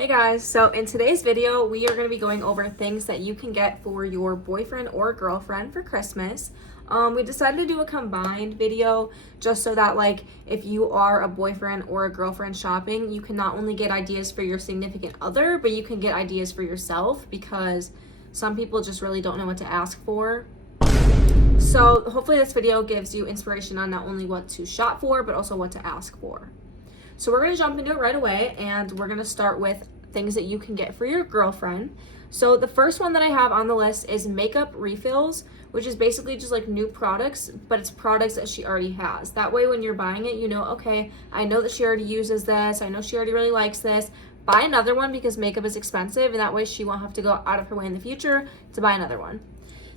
Hey guys, so in today's video, we are going to be going over things that you can get for your boyfriend or girlfriend for Christmas. We decided to do a combined video just so that like if you are a boyfriend or a girlfriend shopping, you can not only get ideas for your significant other, but you can get ideas for yourself because some people just really don't know what to ask for. So hopefully this video gives you inspiration on not only what to shop for, but also what to ask for. So we're going to jump into it right away, and we're going to start with things that you can get for your girlfriend. So the first one that I have on the list is makeup refills, which is basically just like new products, but it's products that she already has. That way when you're buying it, you know, okay, I know that she already uses this. I know she already really likes this. Buy another one because makeup is expensive, and that way she won't have to go out of her way in the future to buy another one.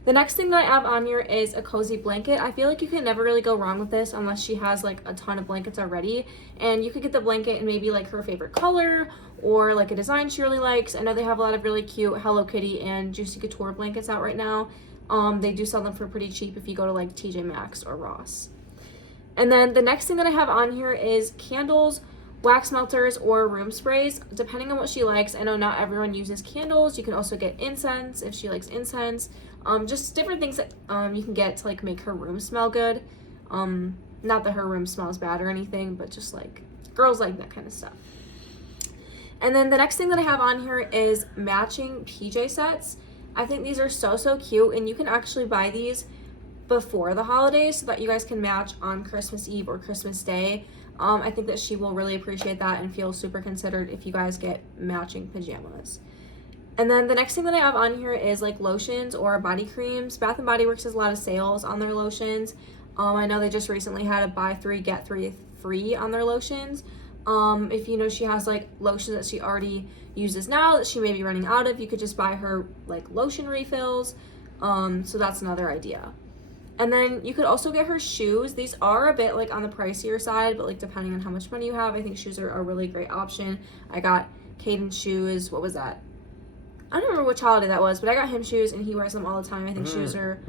The next thing that I have on here is a cozy blanket. I feel like you can never really go wrong with this unless she has like a ton of blankets already. And you could get the blanket in maybe like her favorite color or like a design she really likes. I know they have a lot of really cute Hello Kitty and Juicy Couture blankets out right now. They do sell them for pretty cheap if you go to like TJ Maxx or Ross. And then the next thing that I have on here is candles, wax melters, or room sprays, depending on what she likes. I know not everyone uses candles. You can also get incense if she likes incense. Just different things that you can get to like make her room smell good. Not that her room smells bad or anything, but just like girls like that kind of stuff. And then the next thing that I have on here is matching PJ sets. I think these are so cute, and you can actually buy these before the holidays so that you guys can match on Christmas Eve or Christmas Day. I think that she will really appreciate that and feel super considered if you guys get matching pajamas. And then the next thing that I have on here is like lotions or body creams. Bath & Body Works has a lot of sales on their lotions. I know they just recently had a buy 3 get 3 free on their lotions. If you know she has like lotions that she already uses now that she may be running out of, you could just buy her like lotion refills. So that's another idea. And then you could also get her shoes. These are a bit like on the pricier side, but like depending on how much money you have, I think shoes are a really great option. I got Caiden shoes. What was that? I don't remember which holiday that was, but I got him shoes and he wears them all the time. I think shoes are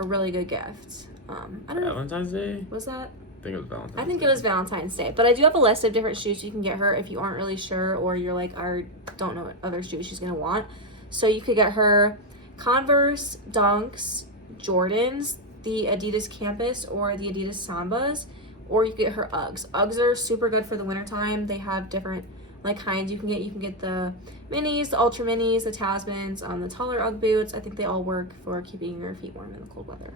a really good gift. I don't know. Valentine's Day? Was that? I think it was Valentine's Day. I think it was Valentine's Day. But I do have a list of different shoes you can get her if you aren't really sure or you're like, I don't know what other shoes she's going to want. So you could get her Converse, Dunks, Jordans, the Adidas Campus or the Adidas Sambas, or you could get her Uggs. Uggs are super good for the wintertime. They have different like kinds you can get. You can get the minis, the ultra minis, the Tasmans, the taller Ugg boots. I think they all work for keeping your feet warm in the cold weather.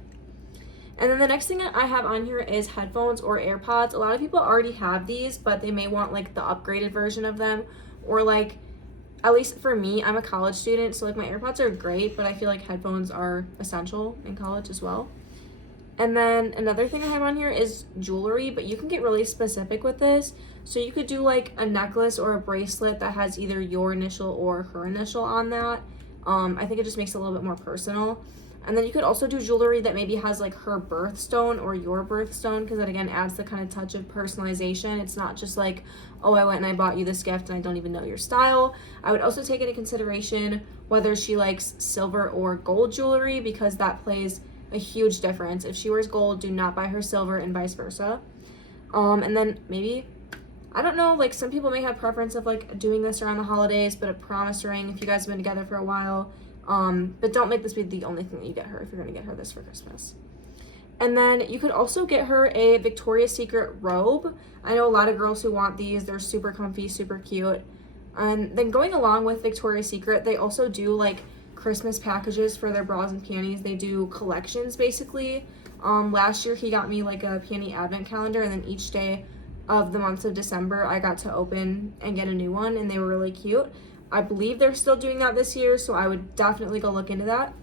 And then the next thing I have on here is headphones or AirPods. A lot of people already have these, but they may want like the upgraded version of them, or like, at least for me, I'm a college student, so like my AirPods are great, but I feel like headphones are essential in college as well. And then another thing I have on here is jewelry, but you can get really specific with this. So you could do like a necklace or a bracelet that has either your initial or her initial on that. I think it just makes it a little bit more personal. And then you could also do jewelry that maybe has like her birthstone or your birthstone, because that again adds the kind of touch of personalization. It's not just like, oh, I went and I bought you this gift and I don't even know your style. I would also take into consideration whether she likes silver or gold jewelry, because that plays a huge difference. If she wears gold, do not buy her silver, and vice versa. And then maybe, I don't know, like some people may have preference of like doing this around the holidays, but a promise ring if you guys have been together for a while. But don't make this be the only thing that you get her if you're going to get her this for Christmas. And then you could also get her a Victoria's Secret robe. I know a lot of girls who want these. They're super comfy, super cute. And then going along with Victoria's Secret, they also do like Christmas packages for their bras and panties. They do collections basically. Last year he got me like a panty advent calendar, and then each day of the month of December I got to open and get a new one, and they were really cute. I believe they're still doing that this year, so I would definitely go look into that.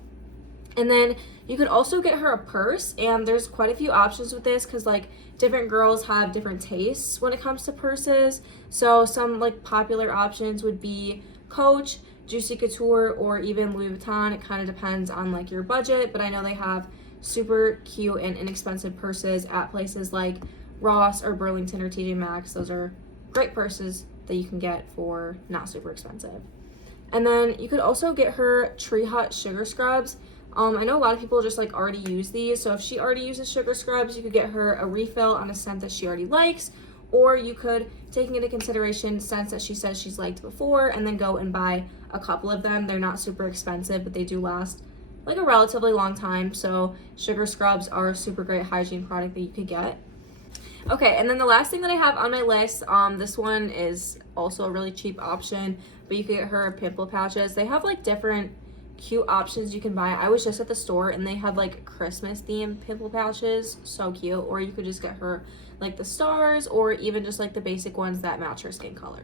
And then you could also get her a purse, and there's quite a few options with this because like different girls have different tastes when it comes to purses. So some like popular options would be Coach, Juicy Couture, or even Louis Vuitton. It kind of depends on like your budget, but I know they have super cute and inexpensive purses at places like Ross or Burlington or TJ Maxx. Those are great purses that you can get for not super expensive. And then you could also get her Tree Hut sugar scrubs. I know a lot of people just like already use these, so if she already uses sugar scrubs, you could get her a refill on a scent that she already likes, Or you could, taking into consideration scents that she says she's liked before, and then go and buy a couple of them. They're not super expensive, but they do last like a relatively long time. So sugar scrubs are a super great hygiene product that you could get. Okay, and then the last thing that I have on my list, this one is also a really cheap option, but you could get her pimple patches. They have like different cute options you can buy. I was just at the store and they had like Christmas themed pimple patches, so cute. Or you could just get her like the stars, or even just like the basic ones that match her skin color.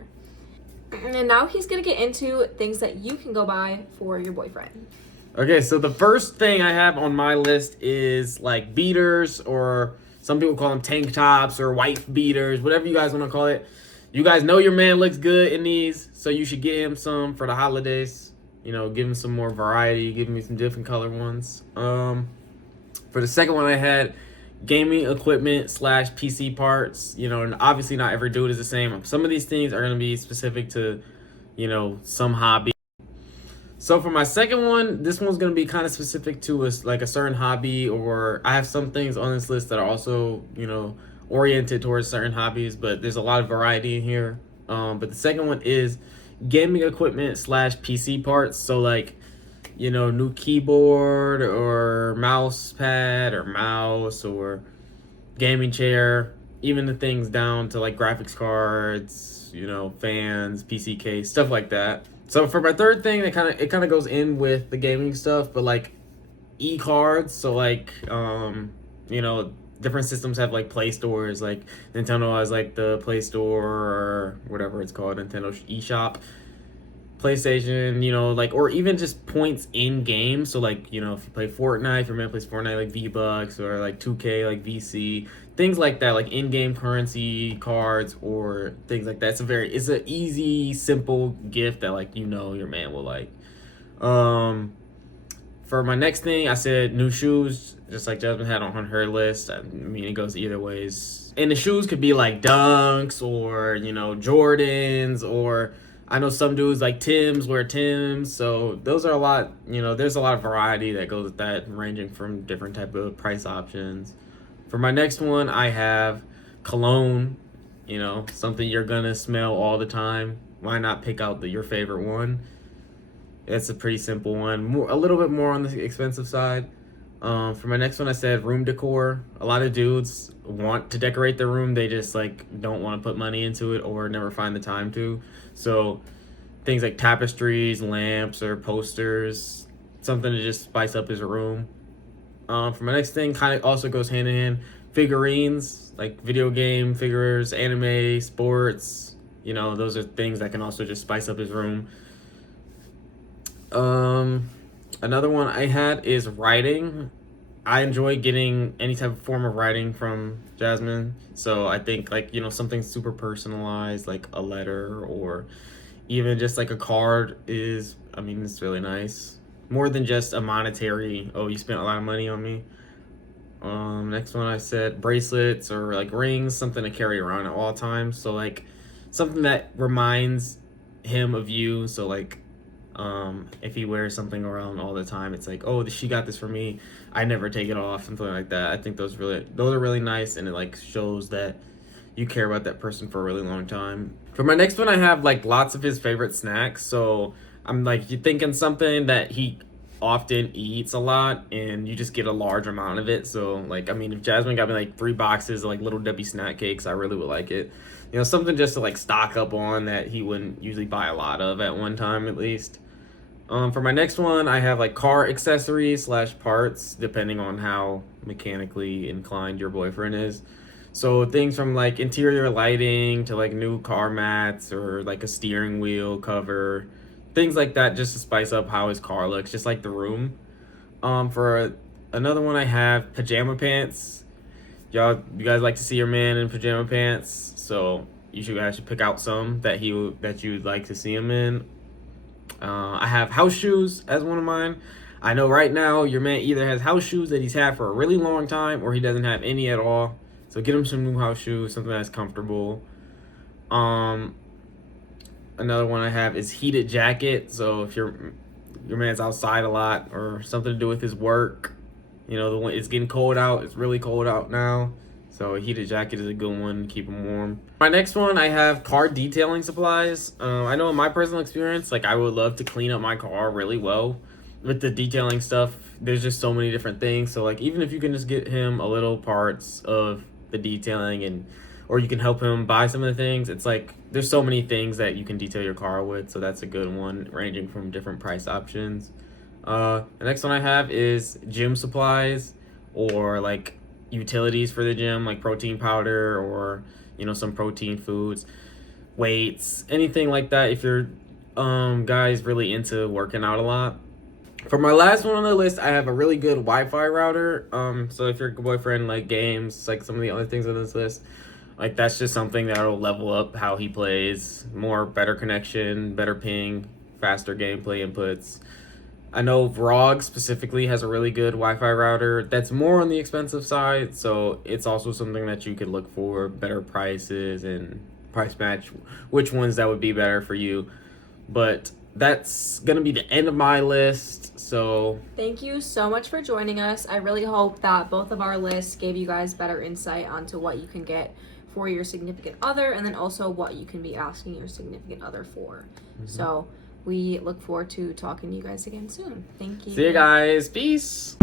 And now he's gonna get into things that you can go buy for your boyfriend. Okay, so the first thing I have on my list is like beaters, or some people call them tank tops or wife beaters, whatever you guys want to call it. You guys know your man looks good in these, so you should get him some for the holidays. You know, give him some more variety, give me some different color ones. For the second one I had gaming equipment / PC parts. You know, and obviously not every dude is the same. Some of these things are going to be specific to, you know, some hobby. So for my second one, this one's going to be kind of specific to a certain hobby, or I have some things on this list that are also, you know, oriented towards certain hobbies, but there's a lot of variety in here. But the second one is gaming equipment / PC parts. So like, you know, new keyboard or mouse pad or mouse or gaming chair, even the things down to like graphics cards, you know, fans, PC case, stuff like that. So for my third thing, it kind of goes in with the gaming stuff, but like e-cards. So like, you know, different systems have like Play stores. Like Nintendo has like the Play Store or whatever it's called, Nintendo eShop. PlayStation, you know, like, or even just points in game. So like, you know, if you play Fortnite, if your man plays Fortnite, like V-Bucks, or like 2K, like VC, things like that, like in-game currency cards or things like that. It's an easy, simple gift that like, you know, your man will like. For my next thing, I said new shoes, just like Jasmine had on her list. I mean, it goes either ways. And the shoes could be like Dunks or, you know, Jordans, or I know some dudes like Tim's wear Tim's. So those are a lot, you know, there's a lot of variety that goes with that, ranging from different type of price options. For my next one, I have cologne, you know, something you're gonna smell all the time. Why not pick out your favorite one? It's a pretty simple one, a little bit more on the expensive side. For my next one, I said room decor. A lot of dudes want to decorate their room. They just like don't want to put money into it, or never find the time to. So things like tapestries, lamps, or posters, something to just spice up his room. For my next thing, kind of also goes hand in hand, figurines, like video game figures, anime, sports. You know, those are things that can also just spice up his room. Another one I had is writing. I enjoy getting any type of form of writing from Jasmine. So I think like, you know, something super personalized, like a letter, or even just like a card is, I mean, it's really nice. More than just a monetary, oh, you spent a lot of money on me. Next one I said bracelets or like rings, something to carry around at all times. So like something that reminds him of you. So like, if he wears something around all the time, it's like, oh, she got this for me, I never take it off, something like that. I think those are really nice, and it like shows that you care about that person for a really long time. For my next one, I have like lots of his favorite snacks. So I'm like, you thinking something that he often eats a lot, and you just get a large amount of it. So like, I mean, if Jasmine got me like 3 boxes of like Little Debbie snack cakes, I really would like it. You know, something just to like stock up on that he wouldn't usually buy a lot of at one time at least. For my next one, I have like car accessories / parts, depending on how mechanically inclined your boyfriend is. So things from like interior lighting to like new car mats, or like a steering wheel cover, things like that, just to spice up how his car looks, just like the room. For another one, I have pajama pants. You guys like to see your man in pajama pants, so you guys should pick out some that you'd like to see him in. I have house shoes as one of mine. I know right now your man either has house shoes that he's had for a really long time, or he doesn't have any at all. So get him some new house shoes, something that's comfortable. Another one I have is heated jacket. So if your man's outside a lot, or something to do with his work, you know, it's getting cold out. It's really cold out now. So a heated jacket is a good one to keep them warm. My next one, I have car detailing supplies. I know in my personal experience, like I would love to clean up my car really well. With the detailing stuff, there's just so many different things. So like even if you can just get him a little parts of the detailing and or you can help him buy some of the things, it's like there's so many things that you can detail your car with. So that's a good one, ranging from different price options. The next one I have is gym supplies or like utilities for the gym, like protein powder or some protein foods, weights, anything like that. If you're guys really into working out a lot. For my last one on the list, I have a really good Wi-Fi router. So if your boyfriend like games, like some of the other things on this list, like that's just something that'll level up how he plays. Better connection, better ping, faster gameplay inputs. I know VROG specifically has a really good Wi-Fi router that's more on the expensive side, so it's also something that you could look for better prices and price match which ones that would be better for you. But that's gonna be the end of my list. So thank you so much for joining us. I really hope that both of our lists gave you guys better insight onto what you can get for your significant other and then also what you can be asking your significant other for. So we look forward to talking to you guys again soon. Thank you. See you guys. Peace.